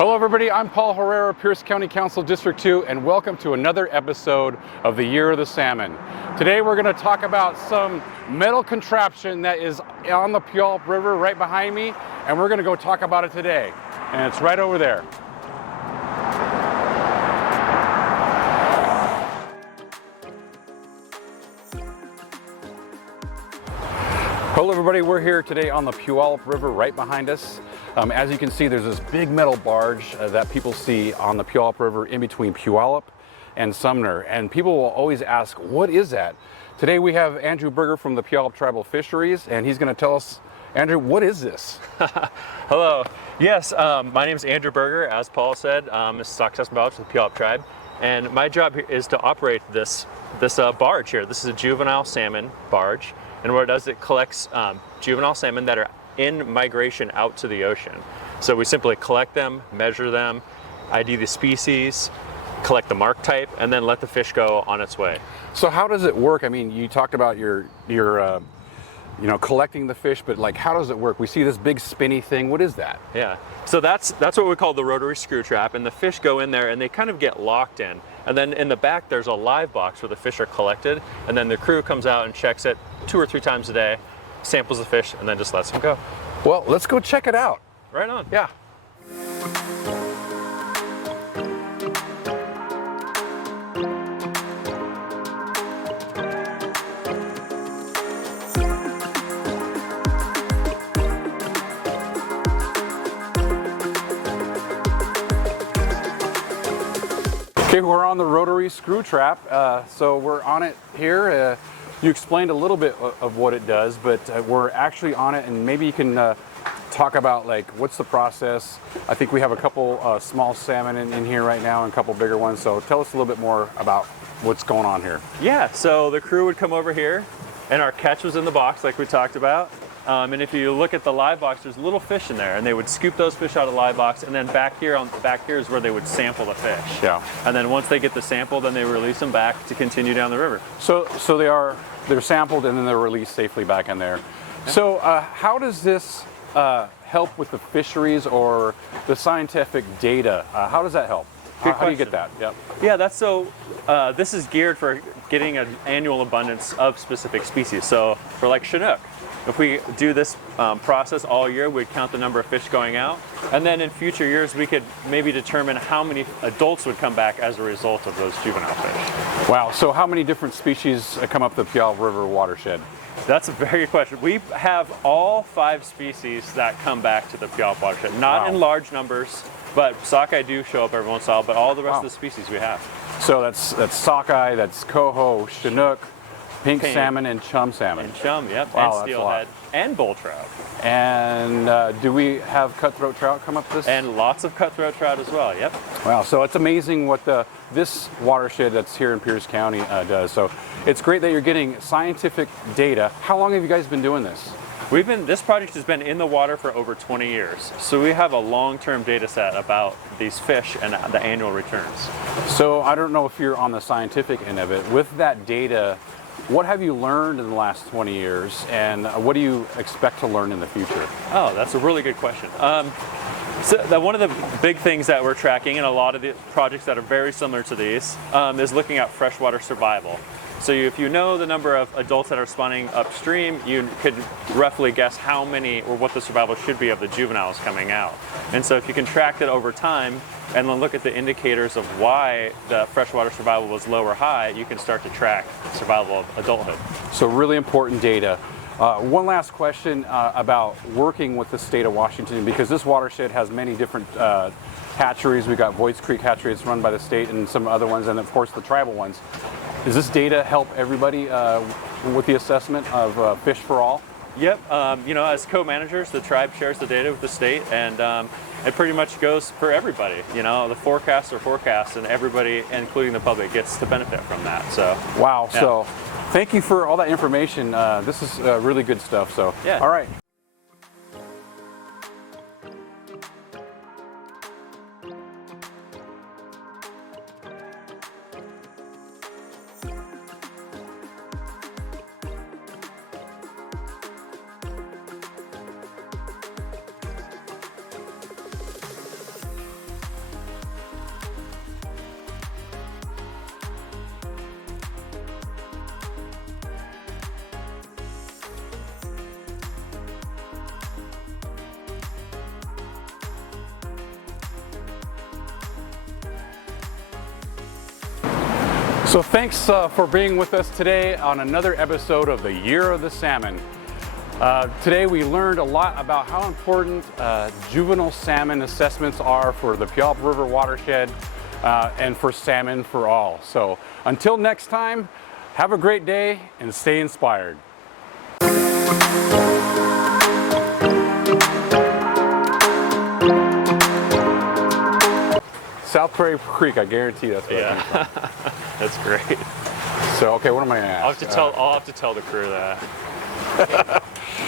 Hello everybody, I'm Paul Herrera, Pierce County Council District 2, and welcome to another episode of the Year of the Salmon. Today we're going to talk about some metal contraption that is on the Puyallup River right behind me, and we're going to go talk about it today. And it's right over there. Hello everybody, we're here today on the Puyallup River right behind us. As you can see, there's this big metal barge that people see on the Puyallup River in between Puyallup and Sumner. And people will always ask, what is that? Today we have Andrew Berger from the Puyallup Tribe of Fisheries, and he's going to tell us, Andrew, what is this? Hello. Yes, my name is Andrew Berger, as Paul said. I'm a Stock Assessment Biologist with the Puyallup Tribe. And my job here is to operate this barge here. This is a juvenile salmon barge. And what it does, it collects juvenile salmon that are in migration out to the ocean. So we simply collect them, measure them, ID the species, collect the mark type, and then let the fish go on its way. So how does it work? I mean, you talked about your collecting the fish, but like, how does it work? We see this big spinny thing. What is that? Yeah. So that's what we call the rotary screw trap, and the fish go in there and they kind of get locked in. And then in the back there's a live box where the fish are collected, and then the crew comes out and checks it 2 or 3 times a day, samples the fish, and then just lets them go. Well, let's go check it out. Right on. Yeah. Okay, we're on the rotary screw trap, so we're on it here. You explained a little bit of what it does, but we're actually on it, and maybe you can talk about like what's the process. I think we have a couple small salmon in here right now and a couple bigger ones, so tell us a little bit more about what's going on here. Yeah, so the crew would come over here, and our catch was in the box like we talked about. And if you look at the live box, there's little fish in there, and they would scoop those fish out of the live box, and then back here is where they would sample the fish. Yeah. And then once they get the sample, then they release them back to continue down the river. So they're sampled and then they're released safely back in there. Yeah. So how does this help with the fisheries or the scientific data? How does that help? How do you get that? Yep. Yeah, this is geared for getting an annual abundance of specific species. So for like Chinook, if we do this process all year, we'd count the number of fish going out. And then in future years, we could maybe determine how many adults would come back as a result of those juvenile fish. Wow, so how many different species come up the Puyallup River watershed? That's a very good question. We have all 5 species that come back to the Puyallup watershed. Not in large numbers, but sockeye do show up every once in a while, but all the rest of the species we have. So that's sockeye, that's coho, Chinook, pink salmon, and chum salmon. And chum, yep. Wow, and steelhead, and bull trout. And do we have cutthroat trout come up this? And lots of cutthroat trout as well, yep. Wow, so it's amazing what this watershed that's here in Pierce County does. So it's great that you're getting scientific data. How long have you guys been doing this? This project has been in the water for over 20 years. So we have a long-term data set about these fish and the annual returns. So I don't know if you're on the scientific end of it. With that data, what have you learned in the last 20 years, and what do you expect to learn in the future? Oh, that's a really good question. One of the big things that we're tracking in a lot of the projects that are very similar to these is looking at freshwater survival. So if you know the number of adults that are spawning upstream, you could roughly guess how many or what the survival should be of the juveniles coming out. And so if you can track that over time and then look at the indicators of why the freshwater survival was low or high, you can start to track survival of adulthood. So really important data. One last question about working with the state of Washington, because this watershed has many different hatcheries. We've got Voights Creek Hatchery, it's run by the state, and some other ones, and of course the tribal ones. Does this data help everybody with the assessment of fish for all? Yep, as co-managers, the tribe shares the data with the state, and it pretty much goes for everybody. The forecasts are forecasts, and everybody, including the public, gets to benefit from that. So wow, yeah. So thank you for all that information. This is really good stuff. So yeah. All right. So thanks for being with us today on another episode of the Year of the Salmon. Today we learned a lot about how important juvenile salmon assessments are for the Puyallup River watershed and for salmon for all. So until next time, have a great day and stay inspired. South Prairie Creek, I guarantee that's what I came from. That's great. So, okay, what am I gonna ask? I'll have to tell the crew that.